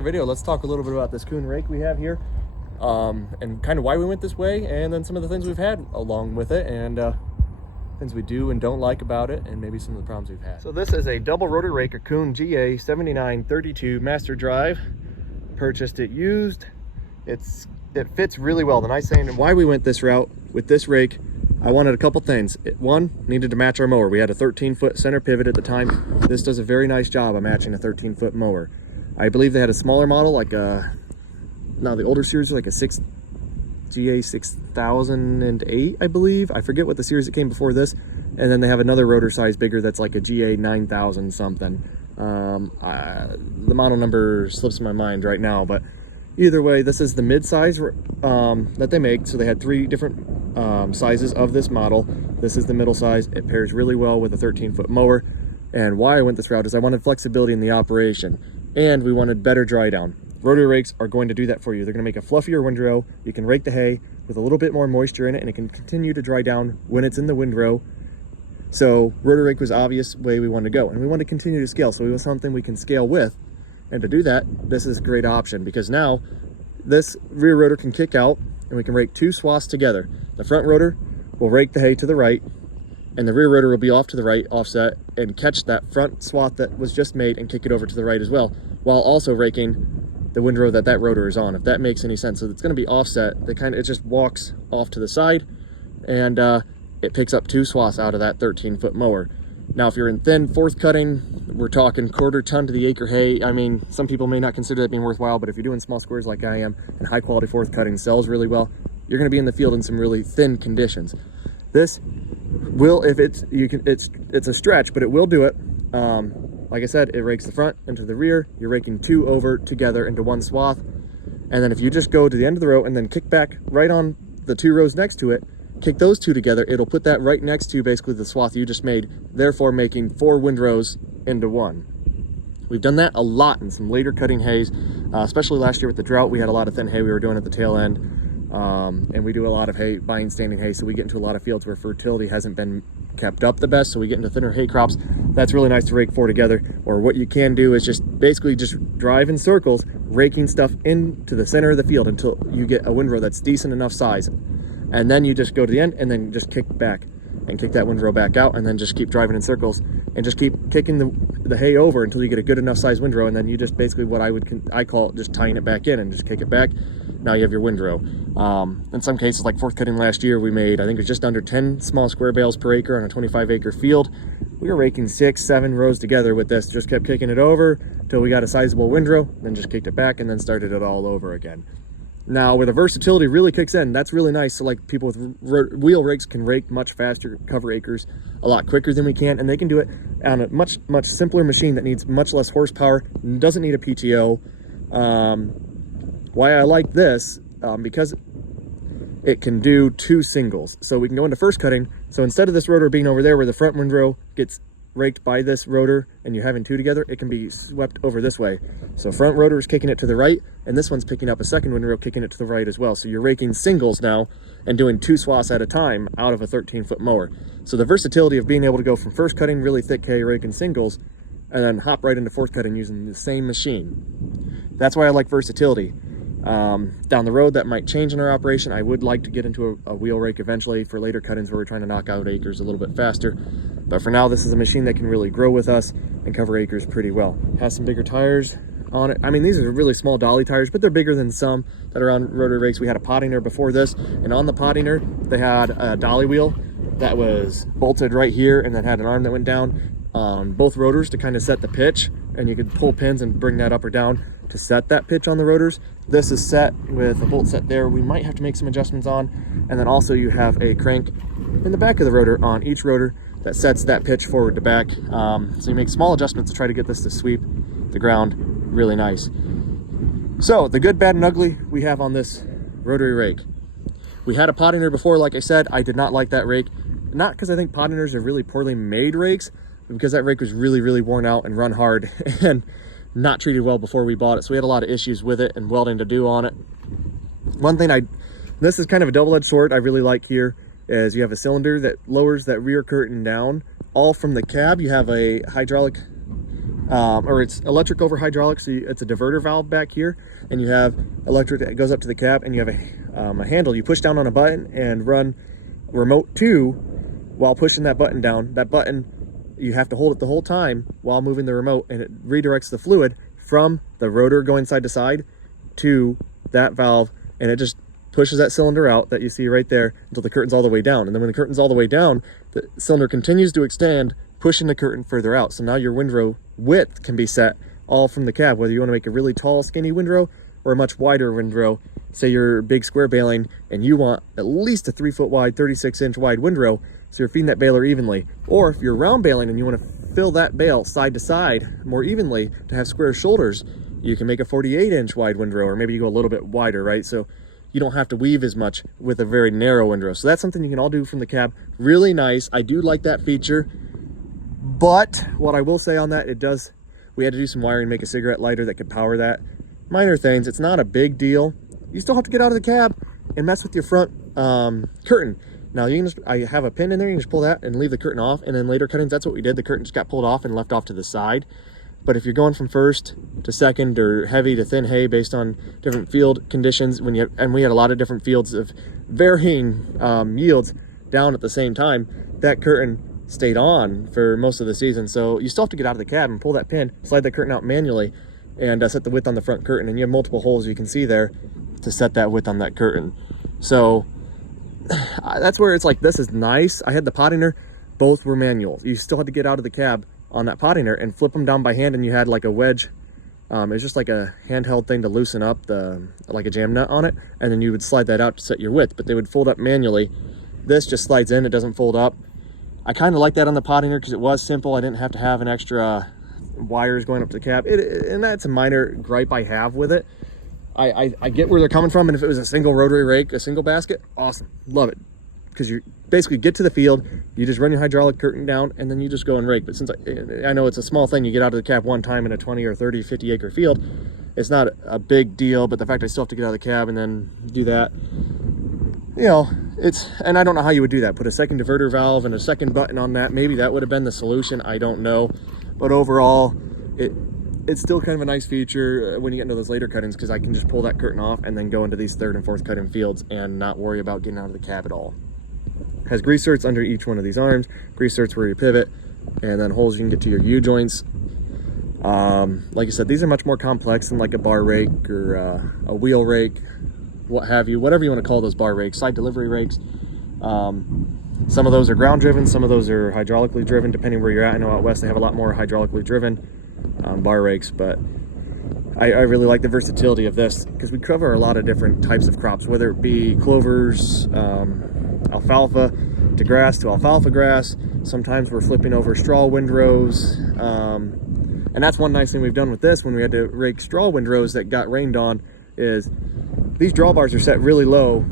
another video. Let's talk a little bit about this Kuhn rake we have here, and kind of why we went this way, and then some of the things we've had along with it, and things we do and don't like about it, and maybe some of the problems we've had. So this is a double rotary rake, a Kuhn GA7932 master drive. Purchased it used. It fits really well. The nice thing and why we went this route with this rake, I wanted a couple things. One, needed to match our mower. We had a 13-foot center pivot at the time. This does a very nice job of matching a 13-foot mower. I believe they had a smaller model, like now the older series, like a GA6008, I believe. I forget what the series that came before this. And then they have another rotor size bigger that's like a GA9000 something. The model number slips my mind right now, but either way, this is the mid-size that they make. So they had 3 different sizes of this model. This is the middle size. It pairs really well with a 13-foot mower. And why I went this route is I wanted flexibility in the operation, and we wanted better dry down. Rotary rakes are going to do that for you. They're going to make a fluffier windrow. You can rake the hay with a little bit more moisture in it, and it can continue to dry down when it's in the windrow. So rotary rake was obvious way we wanted to go, and we want to continue to scale. So we want something we can scale with, and to do that, this is a great option, because now this rear rotor can kick out, and we can rake 2 swaths together. The front rotor will rake the hay to the right, and the rear rotor will be off to the right, offset, and catch that front swath that was just made and kick it over to the right as well, while also raking the windrow that rotor is on, if that makes any sense. So it's going to be offset. It just walks off to the side, and it picks up 2 swaths out of that 13-foot mower. Now, if you're in thin fourth cutting, we're talking 1/4 ton to the acre hay. I mean, some people may not consider that being worthwhile, but if you're doing small squares like I am, and high quality fourth cutting sells really well, you're going to be in the field in some really thin conditions. This will, if it's a stretch, but it will do it. Like I said, it rakes the front into the rear. You're raking 2 over together into 1 swath. And then if you just go to the end of the row and then kick back right on the 2 rows next to it, kick those 2 together, it'll put that right next to basically the swath you just made, therefore making 4 windrows into 1. We've done that a lot in some later cutting hays, especially last year with the drought. We had a lot of thin hay we were doing at the tail end. And we do a lot of hay, buying standing hay, so we get into a lot of fields where fertility hasn't been kept up the best, so we get into thinner hay crops. That's really nice to rake 4 together. Or what you can do is just basically just drive in circles, raking stuff into the center of the field until you get a windrow that's decent enough size. And then you just go to the end and then just kick back and kick that windrow back out, and then just keep driving in circles and just keep kicking the hay over until you get a good enough size windrow. And then you just basically what I call just tying it back in and just kick it back. Now you have your windrow. In some cases, like fourth cutting last year, we made, I think it was just under 10 small square bales per acre on a 25-acre field. We were raking 6, 7 rows together with this. Just kept kicking it over until we got a sizable windrow, then just kicked it back and then started it all over again. Now, where the versatility really kicks in, that's really nice. So like people with wheel rakes can rake much faster, cover acres a lot quicker than we can, and they can do it on a much simpler machine that needs much less horsepower, doesn't need a PTO. Why I like this, because it can do 2 singles. So we can go into first cutting. So instead of this rotor being over there where the front windrow gets raked by this rotor and you're having 2 together, it can be swept over this way. So front rotor is kicking it to the right, and this one's picking up a second windrow, kicking it to the right as well. So you're raking singles now and doing 2 swaths at a time out of a 13-foot mower. So the versatility of being able to go from first cutting really thick hay, raking singles, and then hop right into fourth cutting using the same machine. That's why I like versatility. Down the road, that might change in our operation. I would like to get into a wheel rake eventually for later cuttings where we're trying to knock out acres a little bit faster. But for now, this is a machine that can really grow with us and cover acres pretty well. Has some bigger tires on it. I mean, these are really small dolly tires, but they're bigger than some that are on rotary rakes. We had a pottinger before this, and on the pottinger, they had a dolly wheel that was bolted right here and then had an arm that went down on both rotors to kind of set the pitch, and you could pull pins and bring that up or down to set that pitch on the rotors. This is set with a bolt set there. We might have to make some adjustments on. And then also you have a crank in the back of the rotor on each rotor that sets that pitch forward to back. So you make small adjustments to try to get this to sweep the ground really nice. So the good, bad, and ugly we have on this rotary rake. We had a pottinger before, like I said. I did not like that rake. Not because I think pottingers are really poorly made rakes, but because that rake was really worn out and run hard and not treated well before we bought it. So we had a lot of issues with it and welding to do on it. One thing this is kind of a double-edged sword I really like here is you have a cylinder that lowers that rear curtain down. All from the cab, you have a hydraulic or it's electric over hydraulic, so it's a diverter valve back here, and you have electric that goes up to the cab, and you have a handle. You push down on a button and run remote 2 while pushing that button down. That button, you have to hold it the whole time while moving the remote, and it redirects the fluid from the rotor going side to side to that valve, and it just pushes that cylinder out that you see right there until the curtain's all the way down. And then when the curtain's all the way down, the cylinder continues to extend, pushing the curtain further out. So now your windrow width can be set all from the cab, whether you want to make a really tall, skinny windrow or a much wider windrow. Say you're big square baling and you want at least a 3 foot wide, 36-inch wide windrow, so you're feeding that baler evenly. Or if you're round baling and you want to fill that bale side to side more evenly to have square shoulders, you can make a 48-inch wide windrow, or maybe you go a little bit wider, right? So you don't have to weave as much with a very narrow windrow. So that's something you can all do from the cab. Really nice. I do like that feature. But what I will say on that, we had to do some wiring, make a cigarette lighter that could power that. Minor things. It's not a big deal. You still have to get out of the cab and mess with your front curtain. Now, I have a pin in there. You can just pull that and leave the curtain off. And then later cuttings, that's what we did. The curtain just got pulled off and left off to the side. But if you're going from first to second or heavy to thin hay based on different field conditions, and we had a lot of different fields of varying yields down at the same time, that curtain stayed on for most of the season. So you still have to get out of the cab and pull that pin, slide the curtain out manually, and set the width on the front curtain. And you have multiple holes you can see there to set that width on that curtain. So that's where it's like, this is nice. I had the pottinger, both were manual. You still had to get out of the cab on that pottinger and flip them down by hand, and you had like a wedge. It was just like a handheld thing to loosen up like a jam nut on it, and then you would slide that out to set your width, but they would fold up manually. This just slides in, it doesn't fold up. I kind of like that on the pottinger because it was simple. I didn't have to have an extra wires going up to the cab, and that's a minor gripe I have with it. I get where they're coming from, and if it was a single rotary rake, a single basket, awesome, love it. Because you basically get to the field, you just run your hydraulic curtain down, and then you just go and rake. But since I know it's a small thing, you get out of the cab one time in a 20 or 30, 50 acre field, it's not a big deal. But the fact I still have to get out of the cab and then do that, you know, and I don't know how you would do that. Put a second diverter valve and a second button on that. Maybe that would have been the solution. I don't know. But overall, it's still kind of a nice feature when you get into those later cuttings, because I can just pull that curtain off and then go into these 3rd and 4th cutting fields and not worry about getting out of the cab at all. Has grease zerks under each one of these arms, grease zerks where you pivot, and then holes you can get to your U-joints. Like I said, these are much more complex than like a bar rake or a wheel rake, what have you, whatever you want to call those bar rakes, side delivery rakes. Some of those are ground driven, some of those are hydraulically driven, depending where you're at. I know out west they have a lot more hydraulically driven bar rakes, but I really like the versatility of this because we cover a lot of different types of crops, whether it be clovers, alfalfa to grass to alfalfa grass. Sometimes we're flipping over straw windrows, and that's one nice thing we've done with this when we had to rake straw windrows that got rained on, is these drawbars are set really low.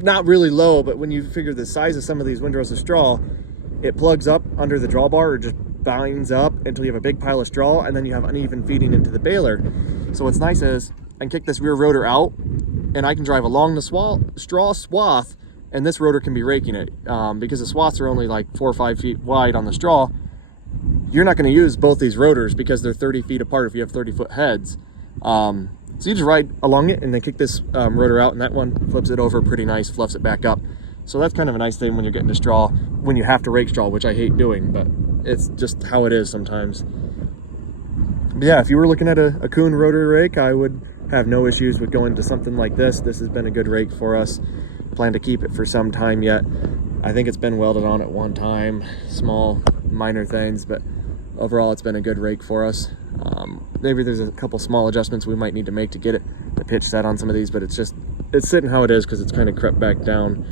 Not really low, but when you figure the size of some of these windrows of straw, it plugs up under the drawbar, or just binds up until you have a big pile of straw, and then you have uneven feeding into the baler. So what's nice is I can kick this rear rotor out, and I can drive along the straw swath, and this rotor can be raking it. Because the swaths are only like 4 or 5 feet wide on the straw, you're not going to use both these rotors because they're 30 feet apart if you have 30-foot heads. So you just ride along it and then kick this rotor out, and that one flips it over pretty nice, fluffs it back up. So that's kind of a nice thing when you're getting to straw, when you have to rake straw, which I hate doing, but it's just how it is sometimes. But yeah, if you were looking at a Kuhn rotary rake, I would have no issues with going to something like this. This has been a good rake for us. Plan to keep it for some time yet. I think it's been welded on at one time, small minor things, but overall it's been a good rake for us. Maybe there's a couple small adjustments we might need to make to get the pitch set on some of these, but it's sitting how it is because it's kind of crept back down.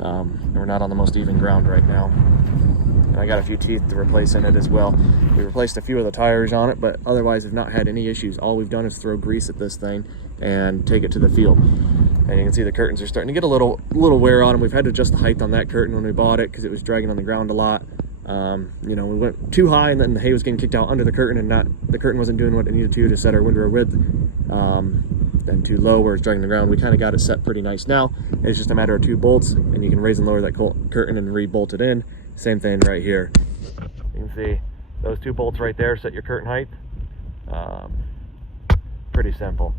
And we're not on the most even ground right now. And I got a few teeth to replace in it as well. We replaced a few of the tires on it, but otherwise have not had any issues. All we've done is throw grease at this thing and take it to the field. And you can see the curtains are starting to get a little wear on them. We've had to adjust the height on that curtain when we bought it because it was dragging on the ground a lot. You know, we went too high, and then the hay was getting kicked out under the curtain, and the curtain wasn't doing what it needed to set our windrow width. And too low where it's dragging the ground. We kind of got it set pretty nice now. It's just a matter of 2 bolts, and you can raise and lower that curtain and re-bolt it in. Same thing right here. You can see those 2 bolts right there set your curtain height. Pretty simple.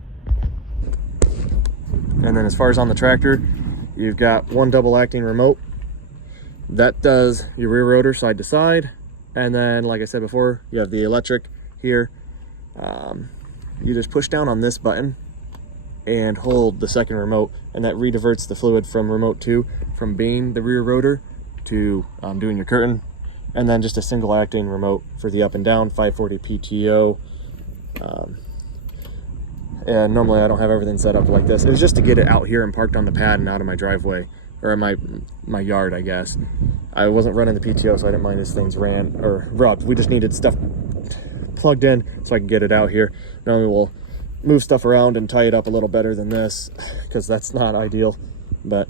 And then as far as on the tractor, you've got 1 double acting remote that does your rear rotor side to side, and then like I said before, you have the electric here. You just push down on this button and hold the second remote, and that rediverts the fluid from remote 2 from being the rear rotor to doing your curtain. And then just a single acting remote for the up and down, 540 PTO. And normally I don't have everything set up like this. It was just to get it out here and parked on the pad and out of my driveway, or in my yard, I guess. I wasn't running the PTO, so I didn't mind these things ran or rubbed. We just needed stuff plugged in so I can get it out here. Normally we'll move stuff around and tie it up a little better than this, because that's not ideal. But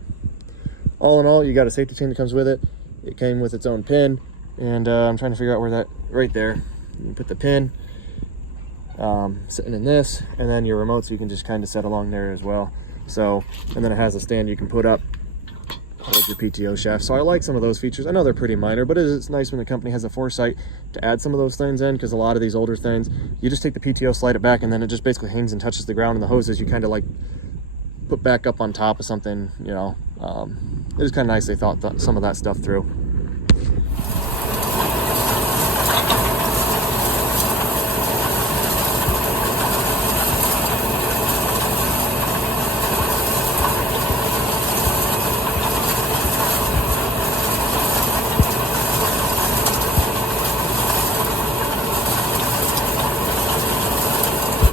all in all, you got a safety chain that comes with it. It came with its own pin, and I'm trying to figure out where that, right there, you put the pin sitting in this, and then your remote, so you can just kind of set along there as well. So, and then it has a stand you can put up with your PTO shaft. So I like some of those features. I know they're pretty minor, but it's nice when the company has the foresight to add some of those things in, because a lot of these older things, you just take the PTO, slide it back, and then it just basically hangs and touches the ground, and the hoses you kind of like put back up on top of something, you know. It was kind of nice they thought some of that stuff through.